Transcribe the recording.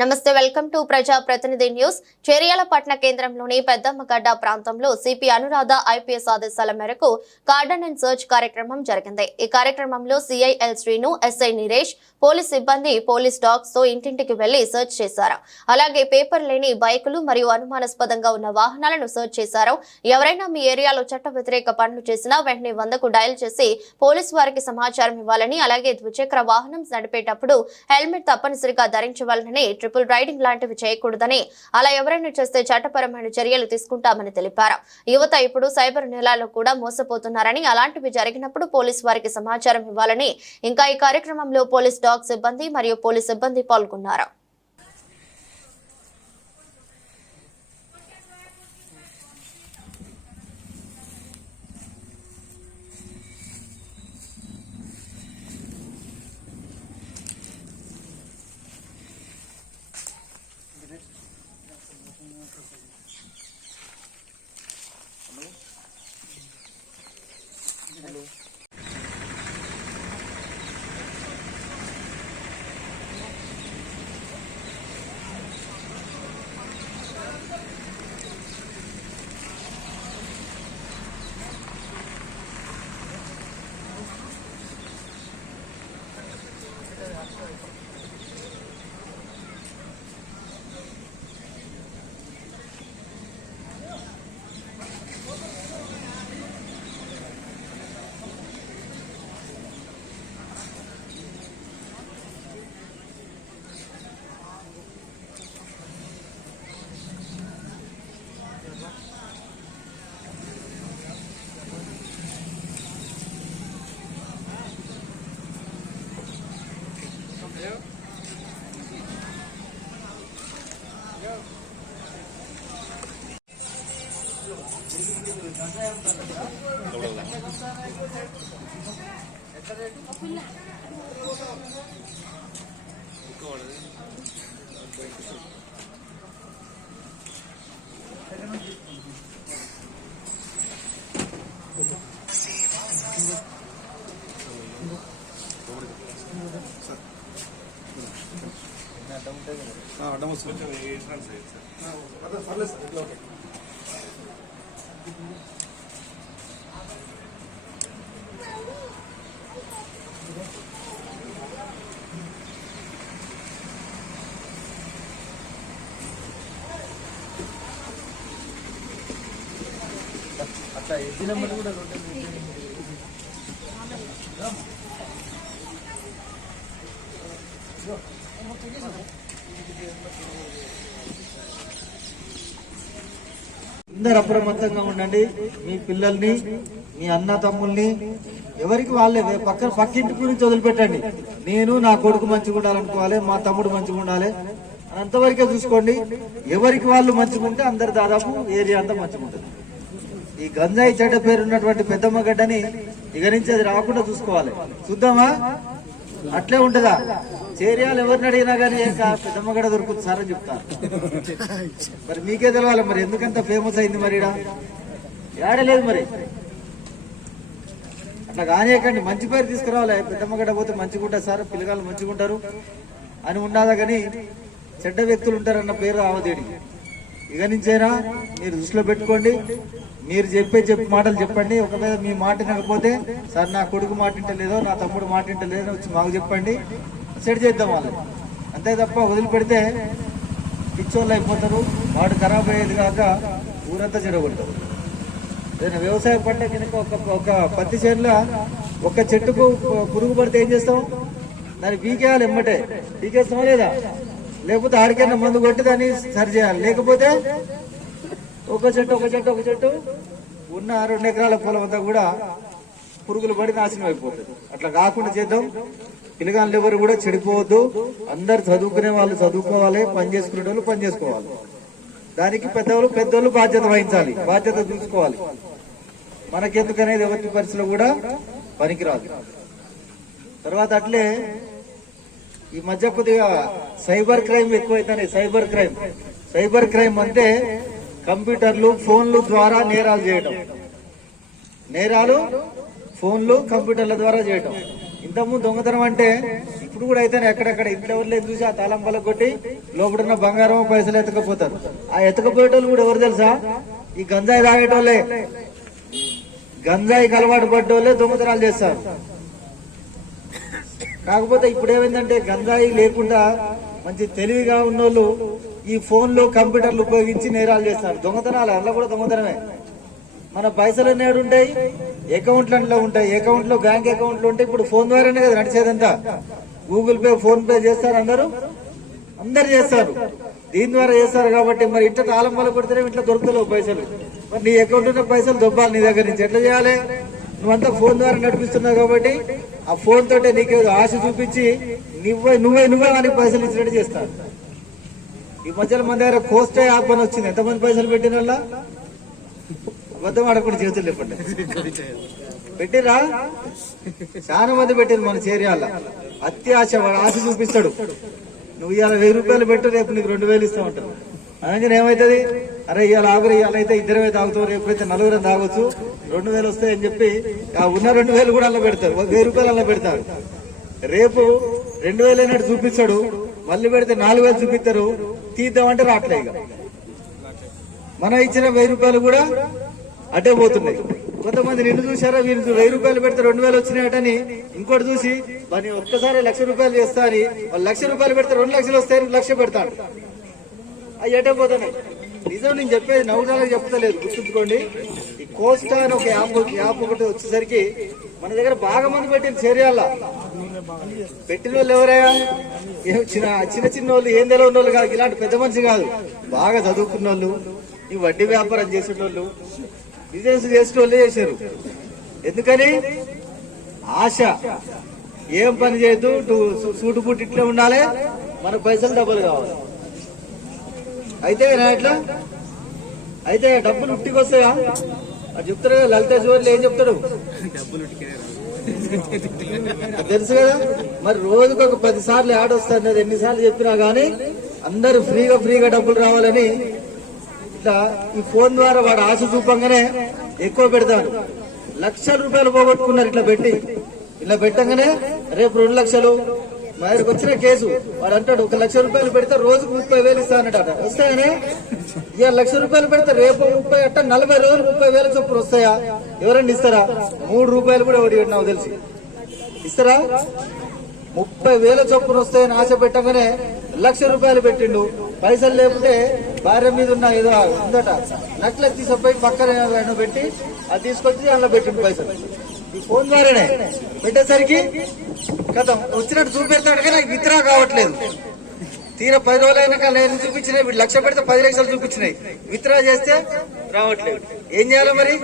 నమస్తే, welcome to ప్రజా ప్రతినిధి న్యూస్. చేర్యాల పట్టణ కేంద్రంలోని పెద్దమ్మగడ్డ ప్రాంతంలో సిపి అనురాధ ఐపీఎస్ ఆదేశాల మేరకు కార్డన్ అండ్ సర్చ్ కార్యక్రమం జరిగింది. ఈ కార్యక్రమంలో CI L Srinu, SI Niresh, police సిబ్బంది పోలీస్ డాగ్స్ తో ఇంటింటికి వెళ్లి సర్చ్ చేశారు. అలాగే పేపర్ లేని బైకులు మరియు అనుమానాస్పదంగా ఉన్న వాహనాలను సర్చ్ చేశారు. ఎవరైనా మీ ఏరియాలో చట్ట వ్యతిరేక పనులు చేసినా వెంటనే 100కు డయల్ చేసి పోలీసు వారికి సమాచారం ఇవ్వాలని, అలాగే ద్విచక్ర వాహనం నడిపేటప్పుడు హెల్మెట్ తప్పనిసరిగా ధరించవాలని, ట్రిపుల్ రైడింగ్ లాంటివి చేయకూడదని, అలా ఎవరైనా చేస్తే చట్టపరమైన చర్యలు తీసుకుంటామని తెలిపారు. యువత ఇప్పుడు సైబర్ నేరాల్లో కూడా మోసపోతున్నారని, అలాంటివి జరిగినప్పుడు పోలీసు వారికి సమాచారం ఇవ్వాలని, ఇంకా ఈ కార్యక్రమంలో పోలీస్ డాగ్ సిబ్బంది మరియు పోలీస్ సిబ్బంది పాల్గొన్నారు. అట్లా ఎద్దు నెంబర్ కూడా అందరు అప్రమత్తంగా ఉండండి. మీ పిల్లల్ని, మీ అన్న తమ్ముల్ని ఎవరికి వాళ్ళే పక్కింటి గురించి వదిలిపెట్టండి. నేను నా కొడుకు మంచిగా ఉండాలనుకోవాలి, మా తమ్ముడు మంచిగా ఉండాలి అంతవరకే చూసుకోండి. ఎవరికి వాళ్ళు మంచిగా ఉంటే అందరు దాదాపు ఏరియా అంతా మంచిగా ఉంటుంది. ఈ గంజాయి చెడ్డ పేరు ఉన్నటువంటి పెద్దమ్మగడ్డని ఇక నుంచి అది రాకుండా చూసుకోవాలి. చూద్దామా? అట్లే ఉంటుందా? చేర్యాలు ఎవరిని అడిగినా కానీ పెద్దమ్మగడ్డ దొరుకుతుంది సార్ అని చెప్తారు. మరి మీకే తెలవాలి మరి ఎందుకంత ఫేమస్ అయింది. మరి ఏడలేదు మరి అట్లా కానియకండి. మంచి పేరు తీసుకురావాలి. పెద్దమ్మగడ్డ పోతే మంచిగా ఉంటుంది సార్, పిల్లగాళ్ళు మంచిగా ఉంటారు అని ఉండాలా కానీ చెడ్డ వ్యక్తులు ఉంటారన్న పేరు రావదేడికి. ఇక నుంచైనా మీరు దృష్టిలో పెట్టుకోండి. మీరు చెప్పే మాటలు చెప్పండి. ఒకవేళ మీ మాట వినకపోతే సార్ నా కొడుకు మాట వింటలేదో, నా తమ్ముడు మాట వింటలేదో వచ్చి మాకు చెప్పండి, సెట్ చేద్దాం వాళ్ళు. అంతే తప్ప వదిలిపెడితే పిచ్చోళ్ళు అయిపోతారు. వాడు ఖరాబ్ అయ్యేది కాక ఊరంతా చెడగొడతారు. ఏదైనా వ్యవసాయ పంట కనుక ఒక పత్తి చేనులో ఒక చెట్టుకు పురుగు పడితే ఏం చేస్తాం? దాన్ని పీకేయాలి, ఎమ్మటే పీకేస్తామా లేదా? లేకపోతే ఆడికైనా మందు కొట్టి దాన్ని సరి చేయాలి. లేకపోతే ఒక చెట్టు ఉన్న 2 ఎకరాల పొలం అంతా కూడా పురుగులు పడి నాశనం అయిపోతుంది. అట్లా కాకుండా చేద్దాం. పిల్లగాళ్ళు ఎవరు కూడా చెడిపోవద్దు. అందరు చదువుకునే వాళ్ళు చదువుకోవాలి, పని చేసుకునే వాళ్ళు పని చేసుకోవాలి. దానికి పెద్దోళ్ళు బాధ్యత వహించాలి, బాధ్యత చూసుకోవాలి. మనకెందుకనేది ఎవరి పరిస్థితిలో కూడా పనికిరాదు. తర్వాత అట్లే ఈ మధ్య కొద్దిగా సైబర్ క్రైమ్ ఎక్కువైతే సైబర్ క్రైమ్ అంటే కంప్యూటర్లు, ఫోన్లు ద్వారా నేరాలు చేయటం. నేరాలు ఫోన్లు, కంప్యూటర్ల ద్వారా చేయటం. ఇంతకుముందు దొంగతనం అంటే ఇప్పుడు కూడా అయితే ఎక్కడెక్కడ ఇంట్లో ఎవరు లేదు చూసి ఆ తాళం పలక కొట్టి లోపడున్న బంగారం పైసలు ఎత్తకపోతారు. ఆ ఎత్తకపోయేటోళ్ళు కూడా ఎవరు తెలుసా? ఈ గంజాయి తాగేటోళ్ళే, గంజాయికి అలవాటు పడ్డోళ్ళే దొంగతనాలు చేస్తారు. కాకపోతే ఇప్పుడు ఏమైందంటే గంజాయి లేకుండా మంచి తెలివిగా ఉన్నోళ్ళు ఈ ఫోన్లు కంప్యూటర్లు ఉపయోగించి నేరాలు చేస్తారు. దొంగతనాలు అందులో కూడా దొంగతనమే. మన పైసలు ఎన్నేడు ఉంటాయి? అకౌంట్లలో ఉంటాయి. అకౌంట్ లో బ్యాంక్ అకౌంట్లు ఉంటాయి. ఇప్పుడు ఫోన్ ద్వారానే కదా నడిచేదంతా. గూగుల్ పే, ఫోన్ పే చేస్తారు అందరు చేస్తారు. దీని ద్వారా చేస్తారు కాబట్టి మరి ఇంట్లో తాళం వల్ల కొడితేనే ఇంట్లో దొరుకుతలేవు పైసలు. మరి నీ అకౌంట్ ఉన్న పైసలు దొబ్బాలి నీ దగ్గర నుంచి. ఎట్లా చేయాలి? నువ్వంతా ఫోన్ ద్వారా నడిపిస్తున్నావు కాబట్టి ఆ ఫోన్ తోటే నీకేదో ఆశ చూపించి నువ్వే వానికి పైసలు ఇచ్చినట్టు చేస్తారు. ఈ మధ్యలో మన దగ్గర కోస్టే యాప్ అని వచ్చింది. ఎంతమంది పైసలు పెట్టిన వాళ్ళ అబద్ధం ఆడకుండా చేతులు లేపండి పెట్టిరా. చాలా మంది పెట్టారు మన చేరియాల. అత్యాశ, వాడు ఆశ చూపిస్తాడు. నువ్వు ఇవాళ 1000 రూపాయలు పెట్టు, రేపు నీకు 2000 ఇస్తా ఉంటారు. అలాగే ఏమవుతుంది? అరే ఇవాళ ఆగురు, ఇవాళ అయితే 2 తాగుతావు, రేపైతే 4 తాగొచ్చు, 2000 వస్తాయని చెప్పి ఆ ఉన్న 2000 కూడా అలా పెడతారు. 1000 రూపాయలు అలా పెడతారు. రేపు 2000 అయినట్టు చూపిస్తాడు. మళ్ళీ పెడితే 4000 చూపిస్తారు. తీద్దామంటే రావట్లే. ఇక మనం ఇచ్చిన 1000 రూపాయలు కూడా అటే పోతున్నాయి. కొంతమంది నిన్ను చూసారా, వీళ్ళు 1000 రూపాయలు పెడితే 2000 వచ్చినాయటని ఇంకోటి చూసి మరి ఒక్కసారి 1,00,000 రూపాయలు చేస్తా అని వాళ్ళు 1,00,000 రూపాయలు పెడితే 2 లక్షలు వస్తాయని 1,00,000 పెడతాడు. అవి ఎటే పోతున్నాయి. నిజం నేను చెప్పేది నవ్వుటాలకు చెప్తలేదు, గుర్తుంచుకోండి. ఈ కోస్టా అని ఒక యాప్ ఒకటి వచ్చేసరికి మన దగ్గర బాగా మంది పెట్టిన చేరియాల. పెట్టిన వాళ్ళు ఎవరయ్యా? చిన్న వాళ్ళు, ఏం తెలియని వాళ్ళు కాదు. ఇలాంటి పెద్ద మనిషి కాదు, బాగా చదువుకున్న వాళ్ళు, ఈ వడ్డీ వ్యాపారం చేసేటోళ్ళు, బిజినెస్ చేసేటోళ్ళే చేశారు. ఎందుకని? ఆశ. ఏం పని చేయొద్దు, సూటు బూట్ ఇట్లా ఉండాలి, మన పైసలు డబ్బులు కావాలి. అయితే ఎట్లా అయితే డబ్బులు ఉట్టికి వస్తాయా? అది చెప్తారు కదా లలిత జోర్లు. ఏం చెప్తాడు? తెలుసు కదా. మరి రోజుకు ఒక 10 సార్లు యాడ్ వస్తుంది. అది ఎన్నిసార్లు చెప్పినా గానీ అందరూ ఫ్రీగా డబ్బులు రావాలని ఇట్లా ఈ ఫోన్ ద్వారా వాడు ఆశ చూపంగానే ఎక్కువ పెడతాడు. 1,00,000 రూపాయలు పోగొట్టుకున్నారు ఇలా పెట్టంగానే రేపు 2 లక్షలు. మరి వచ్చిన కేసు వాడు అంటాడు 1,00,000 రూపాయలు పెడితే రోజుకు 30,000 ఇస్తా అన్నట. వస్తాయనే ఇక 1,00,000 రూపాయలు పెడితే రేపు 30 అట్ట 40 రోజులు 30,000 చొప్పున వస్తాయా? ఎవరైనా ఇస్తారా? 3 రూపాయలు కూడా ఎవరు నాకు తెలిసి ఇస్తారా? 30,000 చొప్పున వస్తాయని ఆశ పెట్టగానే 1,00,000 రూపాయలు పెట్టిండు. పైసలు లేకుంటే భార్య మీద ఉన్న ఏదో ఉందట, నక్లెస్ తీసుకుపోయి పక్కన పెట్టి అది తీసుకొచ్చి అందులో పెట్టిండు పైసలు. ఈ ఫోన్ ద్వారానే పెట్టేసరికి కథం వచ్చినట్టు చూపెడతాడు కానీ విత్డ్రా కావట్లేదు. తీరా 10 రోజులు అయినాక నేను చూపించినాయి, 1,00,000 పెడితే 10 లక్షలు చూపించినాయి. విత్డ్రా చేస్తే రావట్లేదు. ఏం చేయాలి మరి?